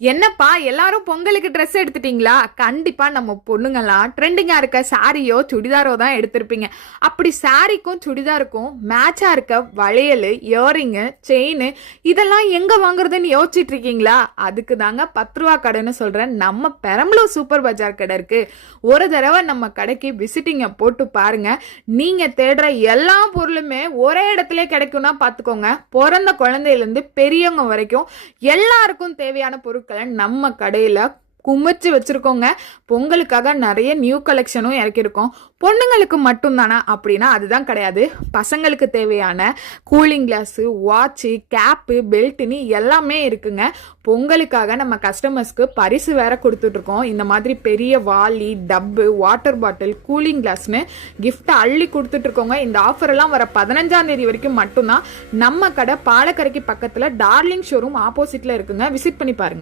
என்னப்பா எல்லாரும் பொங்கலுக்கு ட்ரெஸ் எடுத்துட்டீங்களா? கண்டிப்பா நம்ம பொண்ணுங்கலாம் ட்ரெண்டிங்கா இருக்க சாரியோ சுடிதாரோ தான் எடுத்திருப்பீங்க. அப்படி சாரிக்கும் சுடிதாருக்கும் மேட்சா இருக்க வளையல், இயரிங்கு, செயின் இதெல்லாம் எங்க வாங்குறதுன்னு யோசிச்சுட்டு இருக்கீங்களா? அதுக்கு தாங்க 10 ரூபா கடைன்னு சொல்றேன். நம்ம பெரம்பலூர் சூப்பர் பஜார் கடை இருக்கு. ஒரு தடவை நம்ம கடைக்கு விசிட்டிங்க போட்டு பாருங்க. நீங்க தேடுற எல்லா பொருளுமே ஒரே இடத்துல கிடைக்கும்னா பாத்துக்கோங்க. பிறந்த குழந்தையில இருந்து பெரியவங்க வரைக்கும் எல்லாருக்கும் தேவையான பொருட்கள் நம்ம கடையில குமிச்சு வச்சிருக்கோங்க. பொங்கலுக்காக நிறைய நியூ கலெக்ஷனும் இறக்கிருக்கோம். பொண்ணுங்களுக்கு மட்டும் தானா அப்படின்னா அதுதான் கிடையாது. பசங்களுக்கு தேவையான கூலிங் கிளாஸ், வாட்சு, கேப்பு, பெல்ட்னு எல்லாமே இருக்குங்க. பொங்கலுக்காக நம்ம கஸ்டமர்ஸ்க்கு பரிசு வேற கொடுத்துட்டு இருக்கோம். இந்த மாதிரி பெரிய வாளி, டப்பு, வாட்டர் பாட்டில், கூலிங் கிளாஸ்னு கிஃப்ட் அள்ளி கொடுத்துட்டு இருக்கோங்க. இந்த ஆஃபர் எல்லாம் வர 15ஆம் தேதி வரைக்கும் மட்டும்தான். நம்ம கடை பாலக்கரைக்கு பக்கத்துல டார்லிங் ஷோரூம் ஆப்போசிட்ல இருக்குங்க. விசிட் பண்ணி பாருங்க.